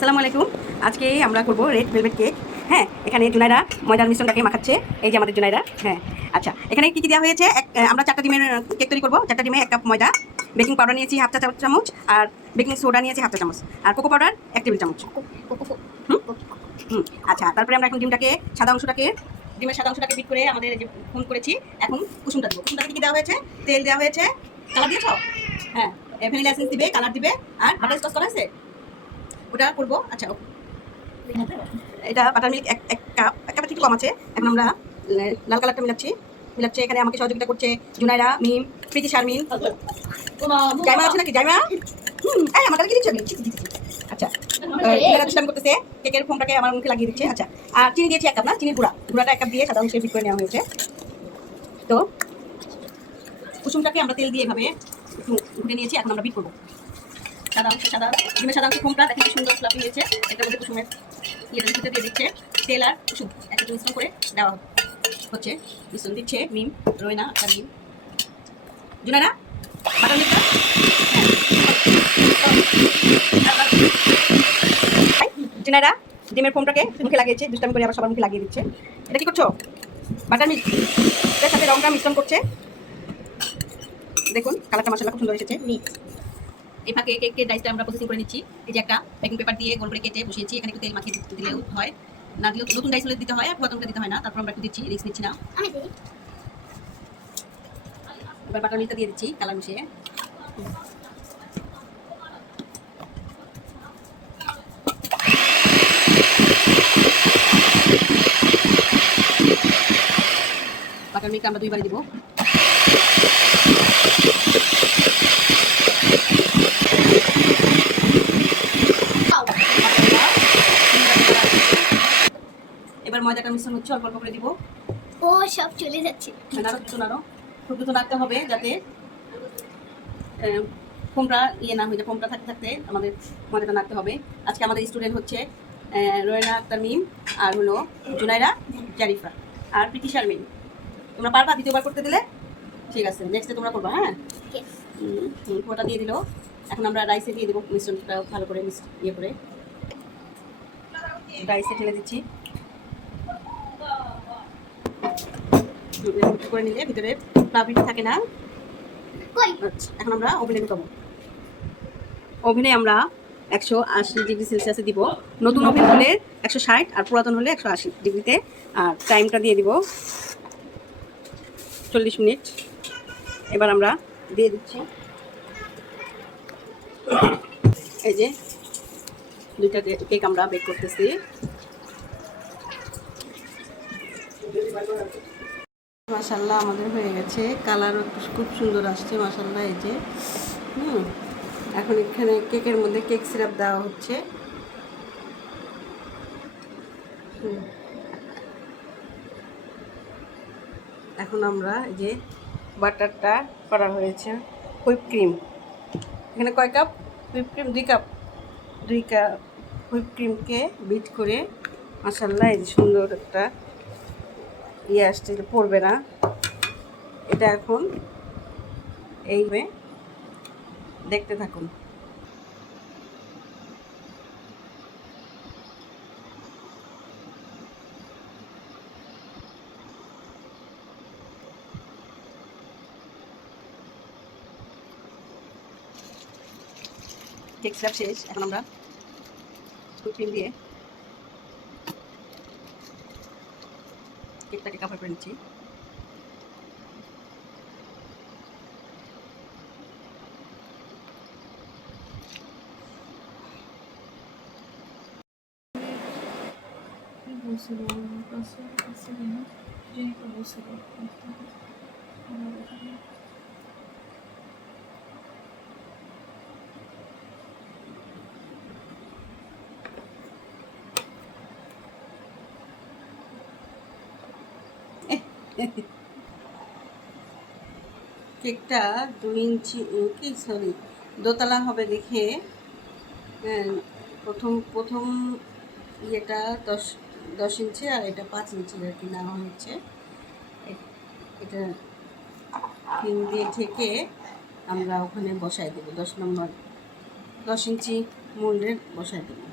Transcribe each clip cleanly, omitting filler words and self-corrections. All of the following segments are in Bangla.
আসসালামু আলাইকুম। আজকে আমরা করব রেড ভেলভেট কেক। হ্যাঁ, এখানে জুনাইরা ময়দার মিশ্রণটাকে মাখাচ্ছে। এই যে আমাদের জুনাইরা। হ্যাঁ, আচ্ছা, এখানে কি দেওয়া হয়েছে? আমরা 4টা ডিমের কেক তৈরি করব। 4টা ডিমে 1 কাপ ময়দা, বেকিং পাউডার নিয়েছি হাফ চা চামচ, আর বেকিং সোডা নিয়েছি হাফ চা চামচ, আর কোকো পাউডার 1 টেবিল চামচ। আচ্ছা, তারপরে আমরা এখন ডিমের সাদা অংশটাকে বিট করে আমাদের যে ফোন করেছি, এখন কুসুমটা দেবো। কুসুমটাকে কি দেওয়া হয়েছে? তেল দেওয়া হয়েছে, কালার দিয়েছ? হ্যাঁ, ভ্যানিলা এসেন্স দিবে, কালার দিবে, আর বাটার স্কচ করা আছে ওটা করবো। আচ্ছা, এটা বাটার মিল্ক এক কাপের একটু কম আছে। এখন আমরা লাল কালারটা মিলাচ্ছি। এখানে আমাকে সহযোগিতা করছে জুনাইরা, মিম, প্রীতি, শারমিন, জাইমা আছে নাকি? জাইমা, এই আমার কাছে কি দিচ্ছ? আচ্ছা, আমি করতেছে কেকের ফোমটাকে আমার মুখে লাগিয়ে দিচ্ছে। আচ্ছা, আর চিনি দিয়েছি 1 কাপ, না চিনির গুঁড়াটা 1 কাপ দিয়ে সাদা অংশে বিট করে নেওয়া হয়েছে। তো কুসুমটাকে আমরা তেল দিয়ে এভাবে একটু ঘুরে নিয়েছি। এখন আমরা বিট করবো। ডিমের সাদা অংশ ফোমটা দেখেন কি সুন্দর ফ্লাফি হয়েছে। এটার মধ্যে কুসুমের ইয়েটা দিয়ে দিচ্ছে, তেল আর কুসুম একসাথে মিশ্রণ করে দেওয়া হচ্ছে। মিশ্রণ দিচ্ছে মিম, রয়না আর মিম, জুনাইরা বাটার মিল্কটা। জুনাইরা ডিমের ফোমটাকে মুখে লাগিয়েছে, দুষ্টামি করে আবার সবার মুখে লাগিয়ে দিচ্ছে। এটা কি করছো? বাটার মিল্কের সাথে রংটা মিশ্রণ করছে। দেখুন কালারটা মাশাআল্লাহ খুব সুন্দর এসেছে। এই ফাঁকে কেকের ডাইসটা আমরা প্রসেসিং করে নিচ্ছি। এই যে একটা বেকিং পেপার দিয়ে গোল করে কেটে বসিয়েছি। এখানে একটু তেল মাখিয়ে দিলেও হয়, না দিলেও নতুন ডাইস হলে দিতে হয়, আর পুরাতনটা দিতে হয় না। তারপর আমরা একটু দিচ্ছি, রিস্ক নিচ্ছি না। এবার বাটার মিল্কটা দিয়ে দিচ্ছি কালার মিশিয়ে। বাটার মিল্ক আমরা 2বারে দিব। এবার ময়দাটা মিশ্রণ হচ্ছে, অল্প অল্প করে দিব। ও সব চলে যাচ্ছে। নাড়ো খুব দ্রুত নাড়তে হবে, যাতে ফোমটা না হয়ে যায়। ফোমটা থাকতে থাকতে আমাদের ময়দাটা নাড়তে হবে। আজকে আমাদের স্টুডেন্ট হচ্ছে রয়না আক্তার মিম, আর হলো জুনাইরা, জারিফা, আর প্রীতি শারমিন। তোমরা পারবা? দ্বিতীয়বার করতে দিলে ঠিক আছে, নেক্সটে তোমরা করবা। হ্যাঁ, পুরোটা দিয়ে দিল। এখন আমরা রাইসে দিয়ে দেবো মিশ্রণটা ভালো করে ইয়ে করে রাইসে ঢেলে দিচ্ছি। করে নিলে ভিতরে ফ্লাফিটা থাকে না। আচ্ছা, এখন আমরা ওভেনে ঢুকাবো। ওভেনে আমরা 180 ডিগ্রি সেলসিয়াসে দিব। নতুন ওভেন হলে 160, আর পুরাতন হলে 180 ডিগ্রিতে। আর টাইমটা দিয়ে দিব 40 মিনিট। এবার আমরা দিয়ে দিচ্ছি, এই যে 2টা কেক আমরা বেক করতেছি। মাশাআল্লাহ আমাদের হয়ে গেছে, কালারও খুব সুন্দর আসছে মাশাআল্লাহ। এই যে এখন এখানে কেকের মধ্যে কেক সিরাপ দেওয়া হচ্ছে। এখন আমরা এই যে বাটারটা করা হয়েছে, হুইপ ক্রিম। এখানে কয় cup whip cream? 2 cup. 2 cup whip ক্রিমকে বিট করে মাশাআল্লাহ এই যে সুন্দর একটা ইয়ে আসছে, পড়বে না এটা। এখন এইভাবে দেখতে থাকুন। কেক সিরাপ শেষ। এখন আমরা হুইপ ক্রিম দিয়ে কেকটাকে কভার করে নিচ্ছি। কেকটা 2 ইঞ্চি কি সরি দোতলা হবে দেখে প্রথম ইয়েটা 10 ইঞ্চি, আর এটা 5 ইঞ্চি আর কি নেওয়া হয়েছে। এটা পিন দিয়ে ঢেকে আমরা ওখানে বসাই দেবো। 10 ইঞ্চি মোল্ডে বসাই দেবো।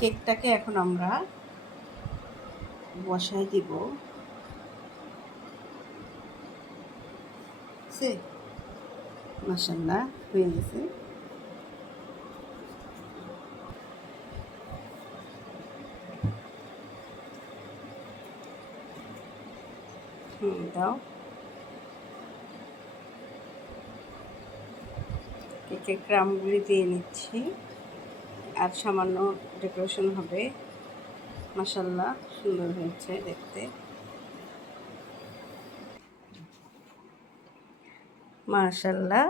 কেকটাকে এখন আমরা বসাই দিব। মাশাআল্লাহ হয়ে গেছে। দাও। কেকের ক্রামগুলি দিয়ে নিচ্ছি, আর সামান্য ডেকোরেশন হবে। মাশাআল্লাহ সুন্দর হয়েছে দেখতে। মাশাআল্লাহ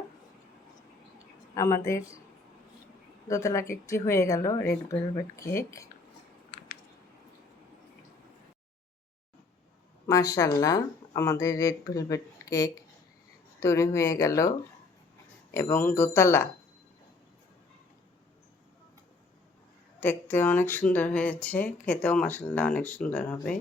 আমাদের দোতলা কেকটি হয়ে গেল, রেড ভেলভেট কেক। মাশাআল্লাহ আমাদের রেড ভেলভেট কেক তৈরি হয়ে গেল এবং দোতলা। দেখতে অনেক সুন্দর হয়েছে, খেতেও মাশাআল্লাহ অনেক সুন্দর হবে।